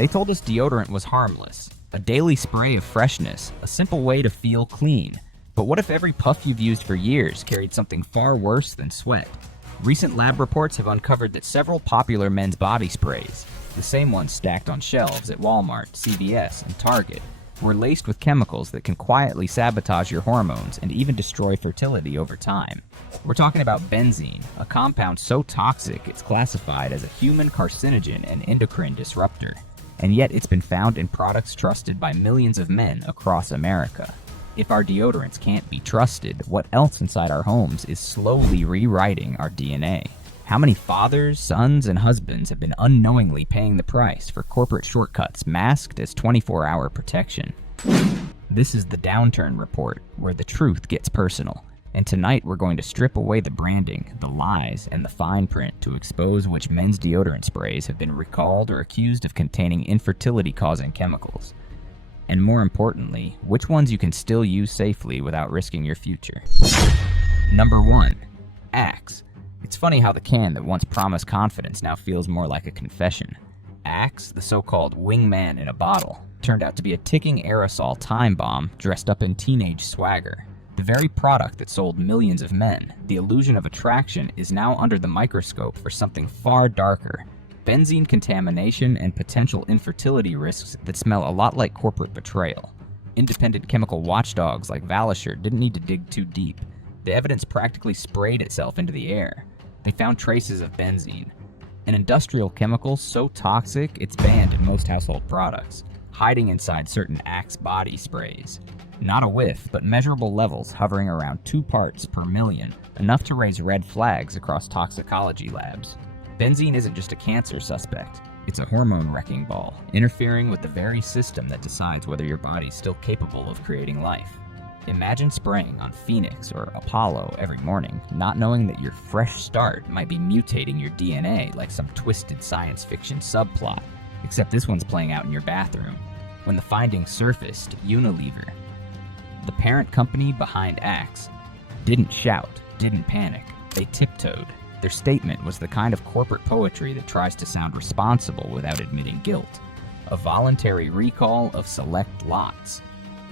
They told us deodorant was harmless, a daily spray of freshness, a simple way to feel clean. But what if every puff you've used for years carried something far worse than sweat? Recent lab reports have uncovered that several popular men's body sprays, the same ones stacked on shelves at Walmart, CVS, and Target, were laced with chemicals that can quietly sabotage your hormones and even destroy fertility over time. We're talking about benzene, a compound so toxic it's classified as a human carcinogen and endocrine disruptor. And yet it's been found in products trusted by millions of men across America. If our deodorants can't be trusted, what else inside our homes is slowly rewriting our DNA? How many fathers, sons, and husbands have been unknowingly paying the price for corporate shortcuts masked as 24-hour protection? This is the Downturn Report, where the truth gets personal. And tonight we're going to strip away the branding, the lies, and the fine print to expose which men's deodorant sprays have been recalled or accused of containing infertility-causing chemicals. And more importantly, which ones you can still use safely without risking your future. Number 1. Axe. It's funny how the can that once promised confidence now feels more like a confession. Axe, the so-called wingman in a bottle, turned out to be a ticking aerosol time bomb dressed up in teenage swagger. The very product that sold millions of men, the illusion of attraction, is now under the microscope for something far darker. Benzene contamination and potential infertility risks that smell a lot like corporate betrayal. Independent chemical watchdogs like Valisher didn't need to dig too deep. The evidence practically sprayed itself into the air. They found traces of benzene, an industrial chemical so toxic it's banned in most household products, hiding inside certain Axe body sprays. Not a whiff, but measurable levels hovering around 2 parts per million, enough to raise red flags across toxicology labs. Benzene isn't just a cancer suspect, it's a hormone wrecking ball, interfering with the very system that decides whether your body's still capable of creating life. Imagine spraying on Phoenix or Apollo every morning, not knowing that your fresh start might be mutating your DNA like some twisted science fiction subplot, except this one's playing out in your bathroom. When the findings surfaced, Unilever, the parent company behind Axe, didn't shout, didn't panic, they tiptoed. Their statement was the kind of corporate poetry that tries to sound responsible without admitting guilt. A voluntary recall of select lots.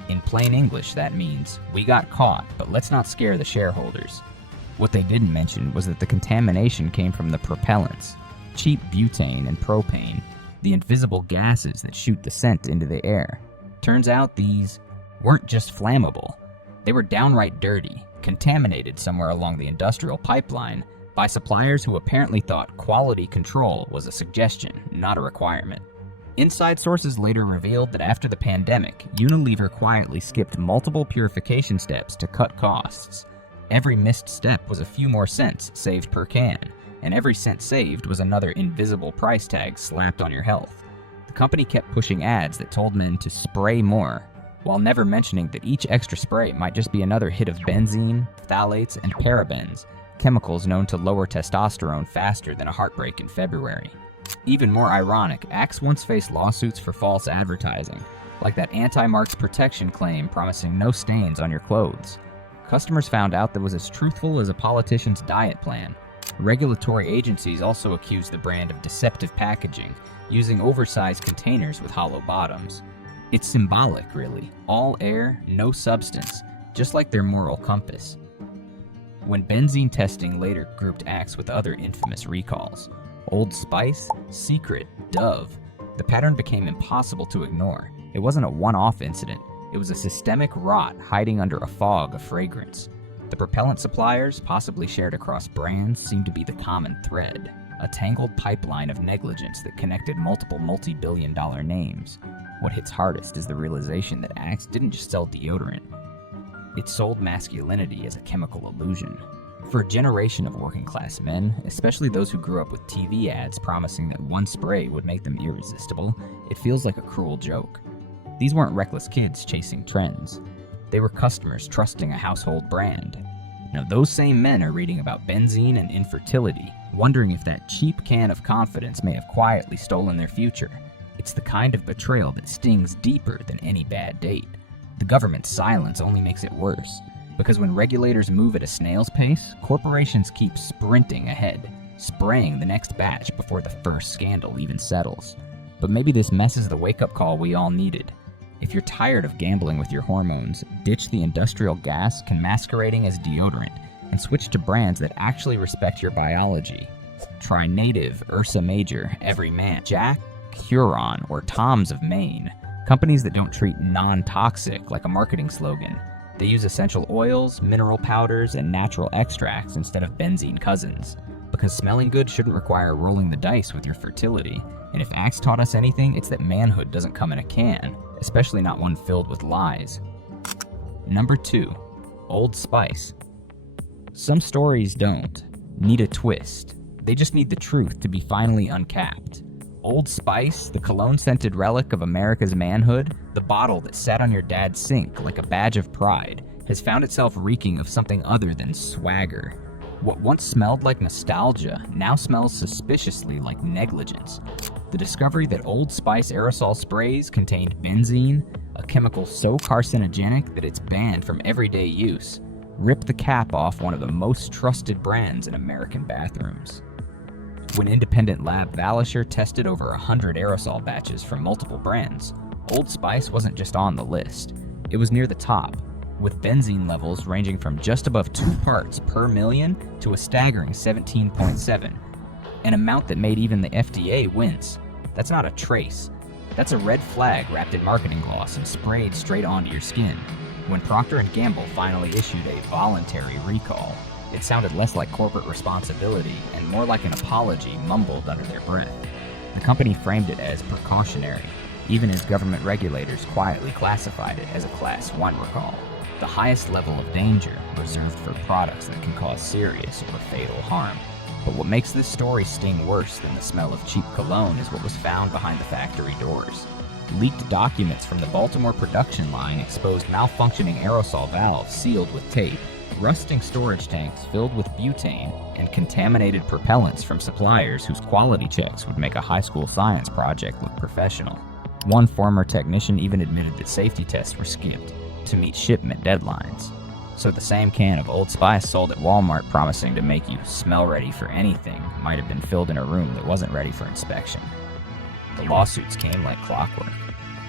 In plain English, that means, we got caught, but let's not scare the shareholders. What they didn't mention was that the contamination came from the propellants, cheap butane and propane, the invisible gases that shoot the scent into the air. Turns out these weren't just flammable. They were downright dirty, contaminated somewhere along the industrial pipeline by suppliers who apparently thought quality control was a suggestion, not a requirement. Inside sources later revealed that after the pandemic, Unilever quietly skipped multiple purification steps to cut costs. Every missed step was a few more cents saved per can, and every cent saved was another invisible price tag slapped on your health. The company kept pushing ads that told men to spray more, while never mentioning that each extra spray might just be another hit of benzene, phthalates, and parabens, chemicals known to lower testosterone faster than a heartbreak in February. Even more ironic, Axe once faced lawsuits for false advertising, like that anti-marks protection claim promising no stains on your clothes. Customers found out that was as truthful as a politician's diet plan. Regulatory agencies also accused the brand of deceptive packaging, using oversized containers with hollow bottoms. It's symbolic, really. All air, no substance, just like their moral compass. When benzene testing later grouped Axe with other infamous recalls, Old Spice, Secret, Dove, the pattern became impossible to ignore. It wasn't a one-off incident. It was a systemic rot hiding under a fog of fragrance. The propellant suppliers, possibly shared across brands, seemed to be the common thread, a tangled pipeline of negligence that connected multiple multi-billion-dollar names. What hits hardest is the realization that Axe didn't just sell deodorant. It sold masculinity as a chemical illusion. For a generation of working-class men, especially those who grew up with TV ads promising that one spray would make them irresistible, it feels like a cruel joke. These weren't reckless kids chasing trends. They were customers trusting a household brand. Now, those same men are reading about benzene and infertility, wondering if that cheap can of confidence may have quietly stolen their future. It's the kind of betrayal that stings deeper than any bad date. The government's silence only makes it worse, because when regulators move at a snail's pace, corporations keep sprinting ahead, spraying the next batch before the first scandal even settles. But maybe this mess is the wake-up call we all needed. If you're tired of gambling with your hormones, ditch the industrial gas masquerading as deodorant and switch to brands that actually respect your biology. Try Native, Ursa Major, Everyman, Jack, Huron, or Tom's of Maine. Companies that don't treat non-toxic like a marketing slogan. They use essential oils, mineral powders, and natural extracts instead of benzene cousins. Because smelling good shouldn't require rolling the dice with your fertility. And if Axe taught us anything, it's that manhood doesn't come in a can, especially not one filled with lies. Number 2. Old Spice. Some stories don't need a twist. They just need the truth to be finally uncapped. Old Spice, the cologne-scented relic of America's manhood, the bottle that sat on your dad's sink like a badge of pride, has found itself reeking of something other than swagger. What once smelled like nostalgia now smells suspiciously like negligence. The discovery that Old Spice aerosol sprays contained benzene, a chemical so carcinogenic that it's banned from everyday use, ripped the cap off one of the most trusted brands in American bathrooms. When independent lab Valisher tested over 100 aerosol batches from multiple brands, Old Spice wasn't just on the list. It was near the top, with benzene levels ranging from just above 2 parts per million to a staggering 17.7, an amount that made even the FDA wince. That's not a trace. That's a red flag wrapped in marketing gloss and sprayed straight onto your skin. When Procter & Gamble finally issued a voluntary recall, it sounded less like corporate responsibility and more like an apology mumbled under their breath. The company framed it as precautionary, even as government regulators quietly classified it as a Class 1 recall, the highest level of danger reserved for products that can cause serious or fatal harm. But what makes this story sting worse than the smell of cheap cologne is what was found behind the factory doors. Leaked documents from the Baltimore production line exposed malfunctioning aerosol valves sealed with tape, rusting storage tanks filled with butane, and contaminated propellants from suppliers whose quality checks would make a high school science project look professional. One former technician even admitted that safety tests were skipped to meet shipment deadlines. So the same can of Old Spice sold at Walmart promising to make you smell ready for anything might have been filled in a room that wasn't ready for inspection. The lawsuits came like clockwork.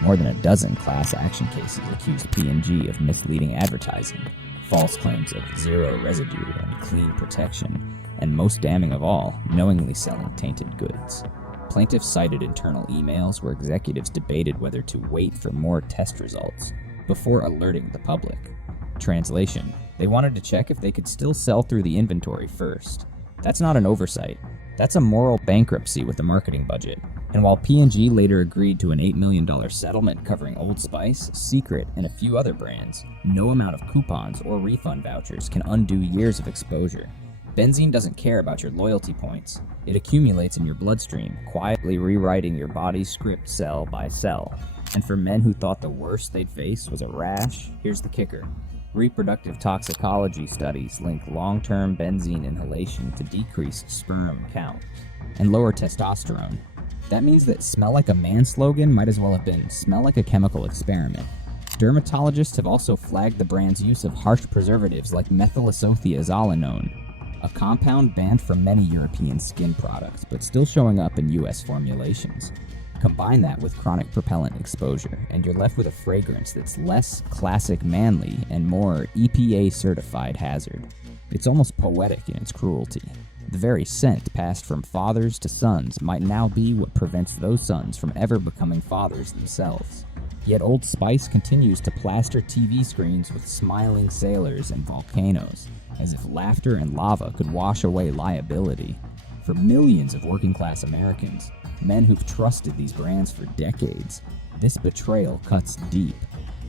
More than a dozen class action cases accused P&G of misleading advertising, false claims of zero residue and clean protection, and most damning of all, knowingly selling tainted goods. Plaintiffs cited internal emails where executives debated whether to wait for more test results before alerting the public. Translation: they wanted to check if they could still sell through the inventory first. That's not an oversight. That's a moral bankruptcy with a marketing budget. And while P&G later agreed to an $8 million settlement covering Old Spice, Secret, and a few other brands, no amount of coupons or refund vouchers can undo years of exposure. Benzene doesn't care about your loyalty points. It accumulates in your bloodstream, quietly rewriting your body's script cell by cell. And for men who thought the worst they'd face was a rash, here's the kicker. Reproductive toxicology studies link long-term benzene inhalation to decreased sperm count and lower testosterone. That means that smell like a man slogan might as well have been smell like a chemical experiment. Dermatologists have also flagged the brand's use of harsh preservatives like methylisothiazolinone, a compound banned from many European skin products but still showing up in US formulations. Combine that with chronic propellant exposure, and you're left with a fragrance that's less classic manly and more EPA certified hazard. It's almost poetic in its cruelty. The very scent passed from fathers to sons might now be what prevents those sons from ever becoming fathers themselves. Yet Old Spice continues to plaster TV screens with smiling sailors and volcanoes, as if laughter and lava could wash away liability. For millions of working-class Americans, men who've trusted these brands for decades, this betrayal cuts deep.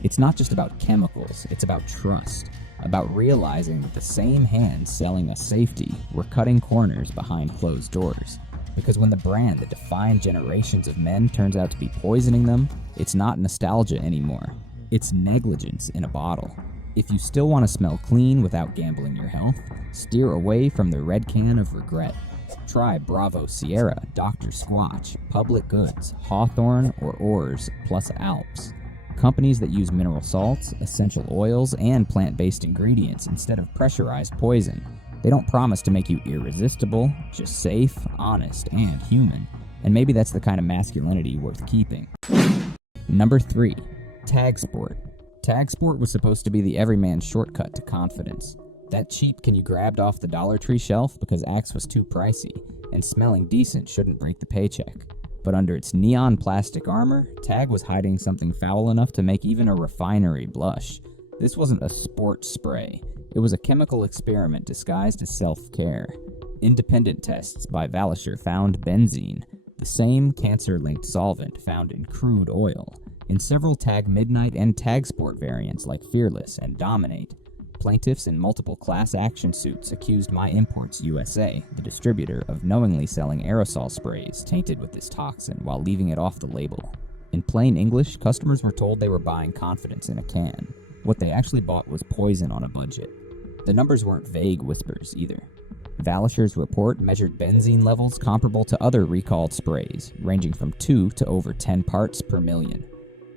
It's not just about chemicals, it's about trust, about realizing that the same hands selling us safety were cutting corners behind closed doors. Because when the brand that defined generations of men turns out to be poisoning them, it's not nostalgia anymore. It's negligence in a bottle. If you still want to smell clean without gambling your health, steer away from the red can of regret. Try Bravo Sierra, Dr. Squatch, Public Goods, Hawthorne, or Oars, plus Alps. Companies that use mineral salts, essential oils, and plant-based ingredients instead of pressurized poison. They don't promise to make you irresistible, just safe, honest, and human. And maybe that's the kind of masculinity worth keeping. Number 3. Tag Sport. Tag Sport was supposed to be the everyman's shortcut to confidence. That cheap can you grabbed off the Dollar Tree shelf because Axe was too pricey, and smelling decent shouldn't break the paycheck. But under its neon plastic armor, Tag was hiding something foul enough to make even a refinery blush. This wasn't a sport spray. It was a chemical experiment disguised as self-care. Independent tests by Valisher found benzene, the same cancer-linked solvent found in crude oil, in several Tag Midnight and Tag Sport variants like Fearless and Dominate. Plaintiffs in multiple class action suits accused My Imports USA, the distributor, of knowingly selling aerosol sprays tainted with this toxin while leaving it off the label. In plain English, customers were told they were buying confidence in a can. What they actually bought was poison on a budget. The numbers weren't vague whispers either. Valisher's report measured benzene levels comparable to other recalled sprays, ranging from 2 to over 10 parts per million.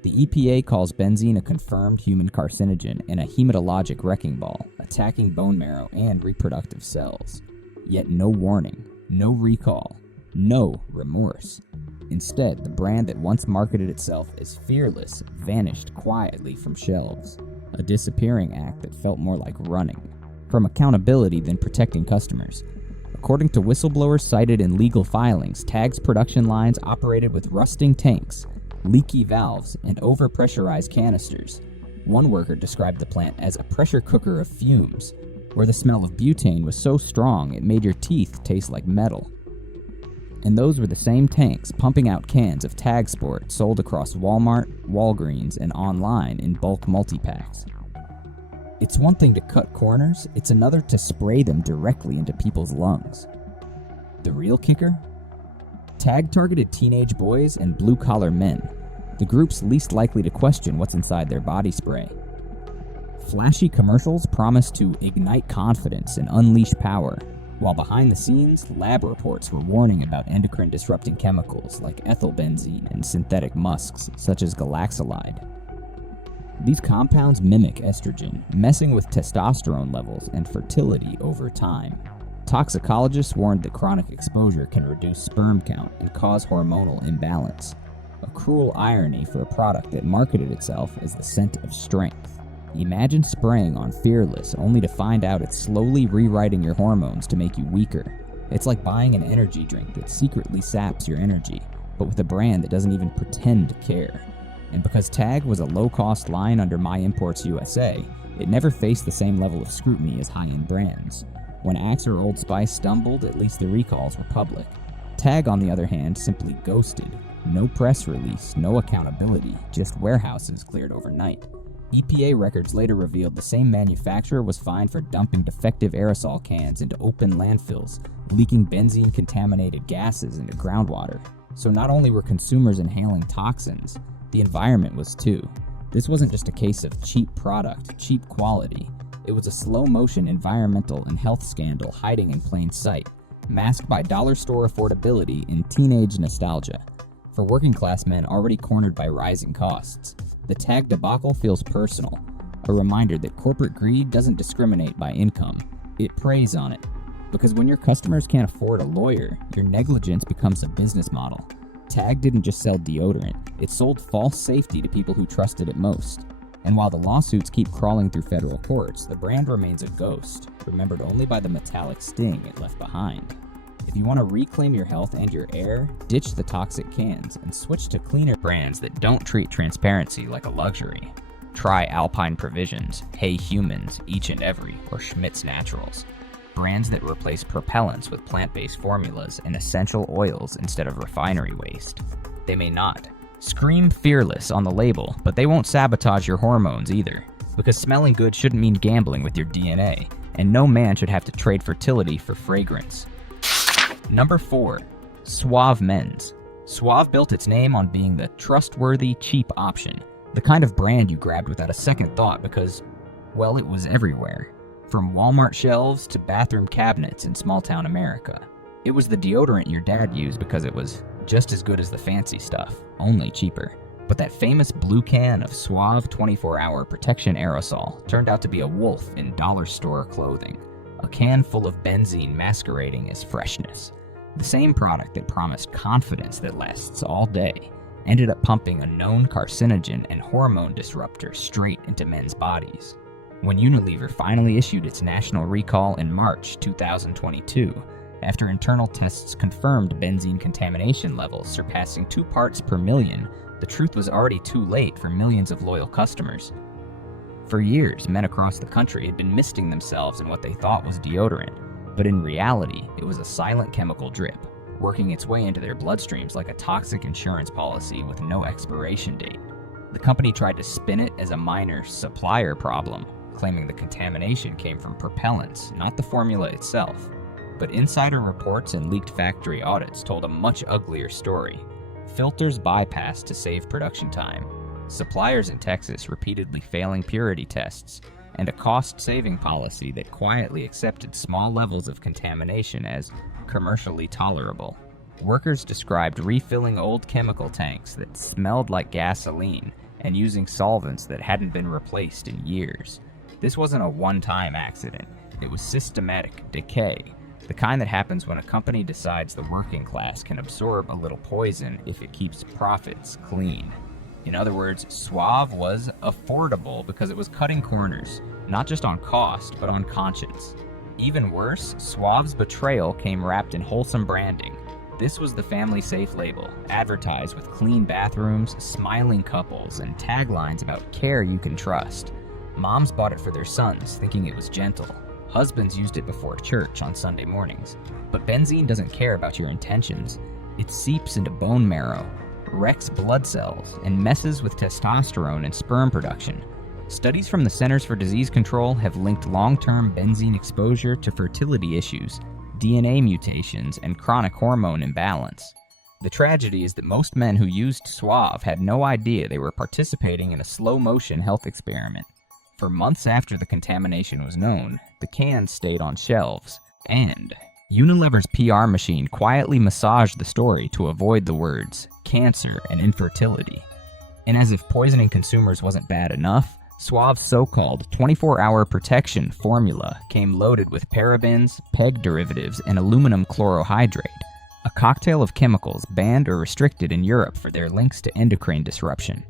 The EPA calls benzene a confirmed human carcinogen and a hematologic wrecking ball, attacking bone marrow and reproductive cells. Yet no warning, no recall, no remorse. Instead, the brand that once marketed itself as Fearless vanished quietly from shelves, a disappearing act that felt more like running, from accountability than protecting customers. According to whistleblowers cited in legal filings, Tag's production lines operated with rusting tanks, leaky valves, and overpressurized canisters. One worker described the plant as a pressure cooker of fumes, where the smell of butane was so strong it made your teeth taste like metal. And those were the same tanks pumping out cans of Tag Sport sold across Walmart, Walgreens, and online in bulk multi-packs. It's one thing to cut corners, it's another to spray them directly into people's lungs. The real kicker? Tag targeted teenage boys and blue-collar men, the groups least likely to question what's inside their body spray. Flashy commercials promised to ignite confidence and unleash power, while behind the scenes, lab reports were warning about endocrine-disrupting chemicals like ethylbenzene and synthetic musks such as galaxolide. These compounds mimic estrogen, messing with testosterone levels and fertility over time. Toxicologists warned that chronic exposure can reduce sperm count and cause hormonal imbalance. A cruel irony for a product that marketed itself as the scent of strength. Imagine spraying on Fearless only to find out it's slowly rewriting your hormones to make you weaker. It's like buying an energy drink that secretly saps your energy, but with a brand that doesn't even pretend to care. And because Tag was a low-cost line under My Imports USA, it never faced the same level of scrutiny as high-end brands. When Axe or Old Spice stumbled, at least the recalls were public. Tag, on the other hand, simply ghosted. No press release, no accountability, just warehouses cleared overnight. EPA records later revealed the same manufacturer was fined for dumping defective aerosol cans into open landfills, leaking benzene-contaminated gases into groundwater. So not only were consumers inhaling toxins, the environment was too. This wasn't just a case of cheap product, cheap quality. It was a slow-motion environmental and health scandal hiding in plain sight, masked by dollar store affordability and teenage nostalgia. For working-class men already cornered by rising costs, the Tag debacle feels personal, a reminder that corporate greed doesn't discriminate by income. It preys on it. Because when your customers can't afford a lawyer, your negligence becomes a business model. Tag didn't just sell deodorant, it sold false safety to people who trusted it most. And while the lawsuits keep crawling through federal courts, the brand remains a ghost, remembered only by the metallic sting it left behind. If you want to reclaim your health and your air, ditch the toxic cans and switch to cleaner brands that don't treat transparency like a luxury. Try Alpine Provisions, Hey Humans, Each and Every, or Schmidt's Naturals. Brands that replace propellants with plant-based formulas and essential oils instead of refinery waste. They may not scream Fearless on the label, but they won't sabotage your hormones either. Because smelling good shouldn't mean gambling with your DNA, and no man should have to trade fertility for fragrance. Number 4. Suave Men's. Suave built its name on being the trustworthy, cheap option. The kind of brand you grabbed without a second thought because, well, it was everywhere. From Walmart shelves to bathroom cabinets in small-town America. It was the deodorant your dad used because it was just as good as the fancy stuff, only cheaper. But that famous blue can of Suave 24-hour protection aerosol turned out to be a wolf in dollar store clothing. A can full of benzene masquerading as freshness. The same product that promised confidence that lasts all day ended up pumping a known carcinogen and hormone disruptor straight into men's bodies. When Unilever finally issued its national recall in March 2022, after internal tests confirmed benzene contamination levels surpassing 2 parts per million, the truth was already too late for millions of loyal customers. For years, men across the country had been misting themselves in what they thought was deodorant, but in reality, it was a silent chemical drip, working its way into their bloodstreams like a toxic insurance policy with no expiration date. The company tried to spin it as a minor supplier problem, claiming the contamination came from propellants, not the formula itself. But insider reports and leaked factory audits told a much uglier story. Filters bypassed to save production time, suppliers in Texas repeatedly failing purity tests, and a cost-saving policy that quietly accepted small levels of contamination as commercially tolerable. Workers described refilling old chemical tanks that smelled like gasoline and using solvents that hadn't been replaced in years. This wasn't a one-time accident. It was systematic decay, the kind that happens when a company decides the working class can absorb a little poison if it keeps profits clean. In other words, Suave was affordable because it was cutting corners, not just on cost, but on conscience. Even worse, Suave's betrayal came wrapped in wholesome branding. This was the family safe label, advertised with clean bathrooms, smiling couples, and taglines about care you can trust. Moms bought it for their sons, thinking it was gentle. Husbands used it before church on Sunday mornings. But benzene doesn't care about your intentions. It seeps into bone marrow, wrecks blood cells, and messes with testosterone and sperm production. Studies from the Centers for Disease Control have linked long-term benzene exposure to fertility issues, DNA mutations, and chronic hormone imbalance. The tragedy is that most men who used Suave had no idea they were participating in a slow-motion health experiment. For months after the contamination was known, the cans stayed on shelves, and Unilever's PR machine quietly massaged the story to avoid the words cancer and infertility. And as if poisoning consumers wasn't bad enough, Suave's so-called 24-hour protection formula came loaded with parabens, PEG derivatives, and aluminum chlorohydrate, a cocktail of chemicals banned or restricted in Europe for their links to endocrine disruption.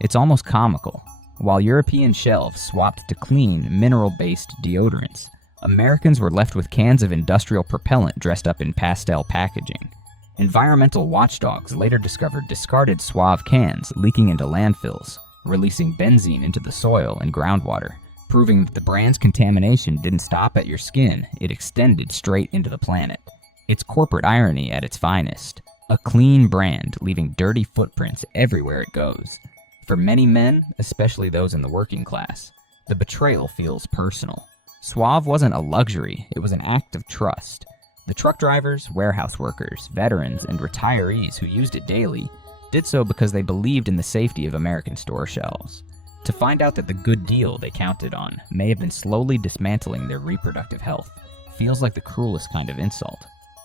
It's almost comical. While European shelves swapped to clean, mineral-based deodorants, Americans were left with cans of industrial propellant dressed up in pastel packaging. Environmental watchdogs later discovered discarded Suave cans leaking into landfills, releasing benzene into the soil and groundwater, proving that the brand's contamination didn't stop at your skin, it extended straight into the planet. It's corporate irony at its finest. A clean brand leaving dirty footprints everywhere it goes. For many men, especially those in the working class, the betrayal feels personal. Suave wasn't a luxury, it was an act of trust. The truck drivers, warehouse workers, veterans, and retirees who used it daily did so because they believed in the safety of American store shelves. To find out that the good deal they counted on may have been slowly dismantling their reproductive health feels like the cruelest kind of insult.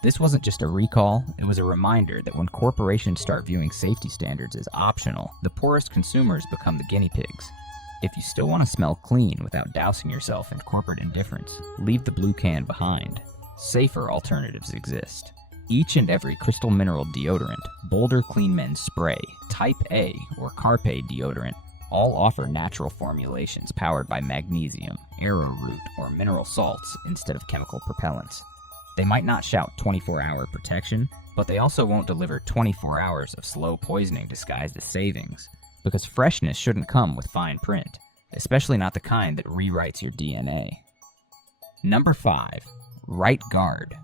This wasn't just a recall, it was a reminder that when corporations start viewing safety standards as optional, the poorest consumers become the guinea pigs. If you still want to smell clean without dousing yourself in corporate indifference, leave the blue can behind. Safer alternatives exist. Each and every crystal mineral deodorant, Boulder Clean Men Spray, Type A, or Carpe deodorant all offer natural formulations powered by magnesium, arrowroot, or mineral salts instead of chemical propellants. They might not shout 24-hour protection, but they also won't deliver 24 hours of slow poisoning disguised as savings, because freshness shouldn't come with fine print, especially not the kind that rewrites your DNA. Number 5. Right Guard.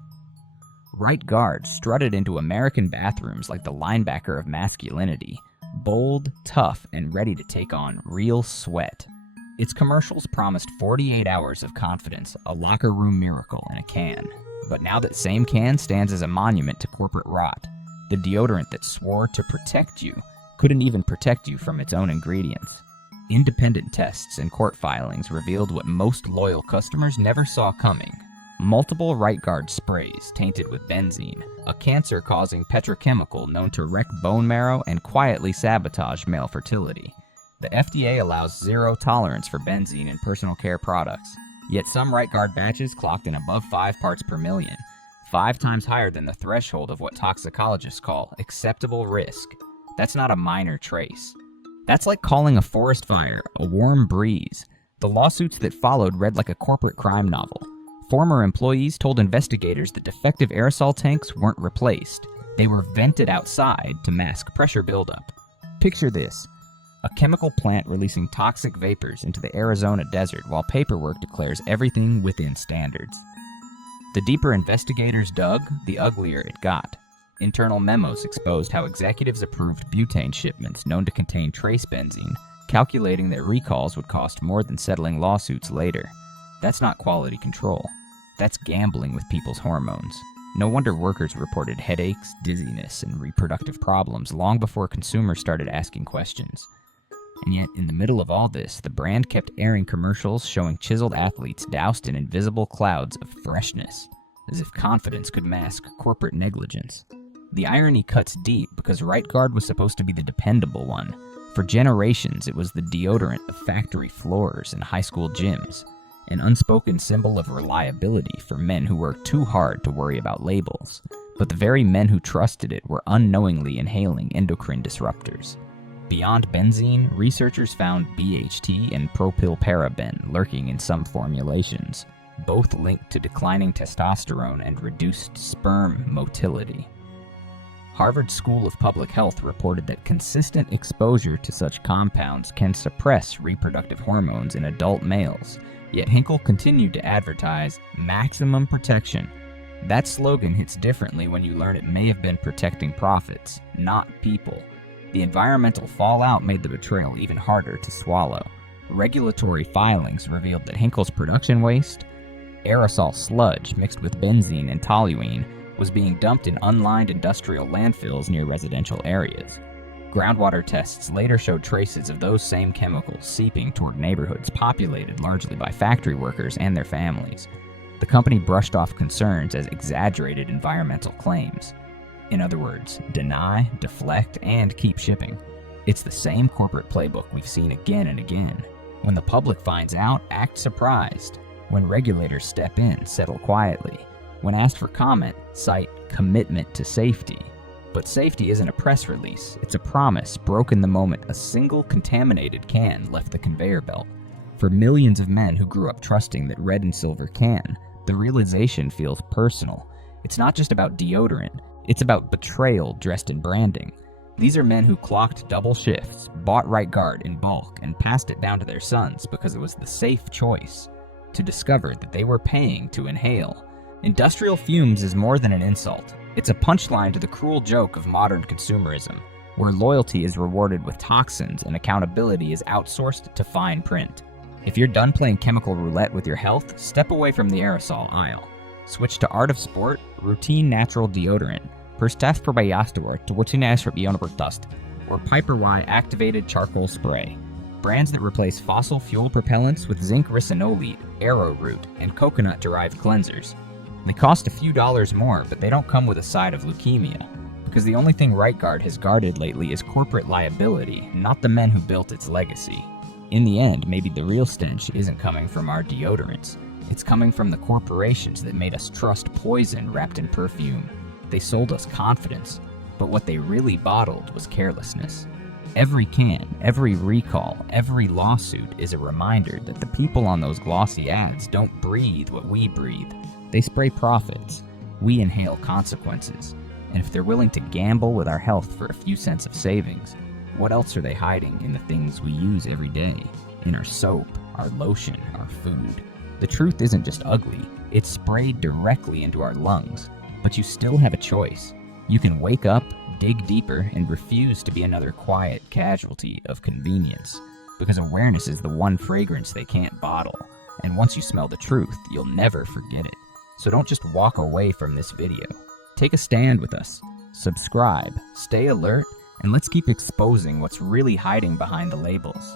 Right Guard strutted into American bathrooms like the linebacker of masculinity, bold, tough, and ready to take on real sweat. Its commercials promised 48 hours of confidence, a locker room miracle in a can. But now that same can stands as a monument to corporate rot. The deodorant that swore to protect you couldn't even protect you from its own ingredients. Independent tests and court filings revealed what most loyal customers never saw coming. Multiple Right Guard sprays tainted with benzene, a cancer-causing petrochemical known to wreck bone marrow and quietly sabotage male fertility. The FDA allows zero tolerance for benzene in personal care products, yet some Right Guard batches clocked in above 5 parts per million. 5 times higher than the threshold of what toxicologists call acceptable risk. That's not a minor trace. That's like calling a forest fire a warm breeze. The lawsuits that followed read like a corporate crime novel. Former employees told investigators that defective aerosol tanks weren't replaced. They were vented outside to mask pressure buildup. Picture this: a chemical plant releasing toxic vapors into the Arizona desert while paperwork declares everything within standards. The deeper investigators dug, the uglier it got. Internal memos exposed how executives approved butane shipments known to contain trace benzene, calculating that recalls would cost more than settling lawsuits later. That's not quality control. That's gambling with people's hormones. No wonder workers reported headaches, dizziness, and reproductive problems long before consumers started asking questions. And yet, in the middle of all this, the brand kept airing commercials showing chiseled athletes doused in invisible clouds of freshness, as if confidence could mask corporate negligence. The irony cuts deep because Right Guard was supposed to be the dependable one. For generations, it was the deodorant of factory floors and high school gyms, an unspoken symbol of reliability for men who worked too hard to worry about labels. But the very men who trusted it were unknowingly inhaling endocrine disruptors. Beyond benzene, researchers found BHT and propylparaben lurking in some formulations, both linked to declining testosterone and reduced sperm motility. Harvard School of Public Health reported that consistent exposure to such compounds can suppress reproductive hormones in adult males, yet Hinkle continued to advertise maximum protection. That slogan hits differently when you learn it may have been protecting profits, not people. The environmental fallout made the betrayal even harder to swallow. Regulatory filings revealed that Hinkle's production waste, aerosol sludge mixed with benzene and toluene, was being dumped in unlined industrial landfills near residential areas. Groundwater tests later showed traces of those same chemicals seeping toward neighborhoods populated largely by factory workers and their families. The company brushed off concerns as exaggerated environmental claims. In other words, deny, deflect, and keep shipping. It's the same corporate playbook we've seen again and again. When the public finds out, act surprised. When regulators step in, settle quietly. When asked for comment, cite commitment to safety. But safety isn't a press release, it's a promise broken the moment a single contaminated can left the conveyor belt. For millions of men who grew up trusting that red and silver can, the realization feels personal. It's not just about deodorant, it's about betrayal dressed in branding. These are men who clocked double shifts, bought Right Guard in bulk, and passed it down to their sons because it was the safe choice, to discover that they were paying to inhale. Industrial fumes is more than an insult. It's a punchline to the cruel joke of modern consumerism, where loyalty is rewarded with toxins and accountability is outsourced to fine print. If you're done playing chemical roulette with your health, step away from the aerosol aisle. Switch to Art of Sport, routine natural deodorant, Perstaff Probayastor to Wutinas Dust, or Piper Y activated charcoal spray. Brands that replace fossil fuel propellants with zinc ricinoleate, arrowroot, and coconut-derived cleansers. They cost a few dollars more, but they don't come with a side of leukemia, because the only thing Right Guard has guarded lately is corporate liability, not the men who built its legacy. In the end, maybe the real stench isn't coming from our deodorants. It's coming from the corporations that made us trust poison wrapped in perfume. They sold us confidence, but what they really bottled was carelessness. Every can, every recall, every lawsuit is a reminder that the people on those glossy ads don't breathe what we breathe. They spray profits. We inhale consequences. And if they're willing to gamble with our health for a few cents of savings, what else are they hiding in the things we use every day? In our soap, our lotion, our food. The truth isn't just ugly, it's sprayed directly into our lungs. But you still have a choice. You can wake up, dig deeper, and refuse to be another quiet casualty of convenience. Because awareness is the one fragrance they can't bottle. And once you smell the truth, you'll never forget it. So don't just walk away from this video. Take a stand with us. Subscribe, stay alert, and let's keep exposing what's really hiding behind the labels.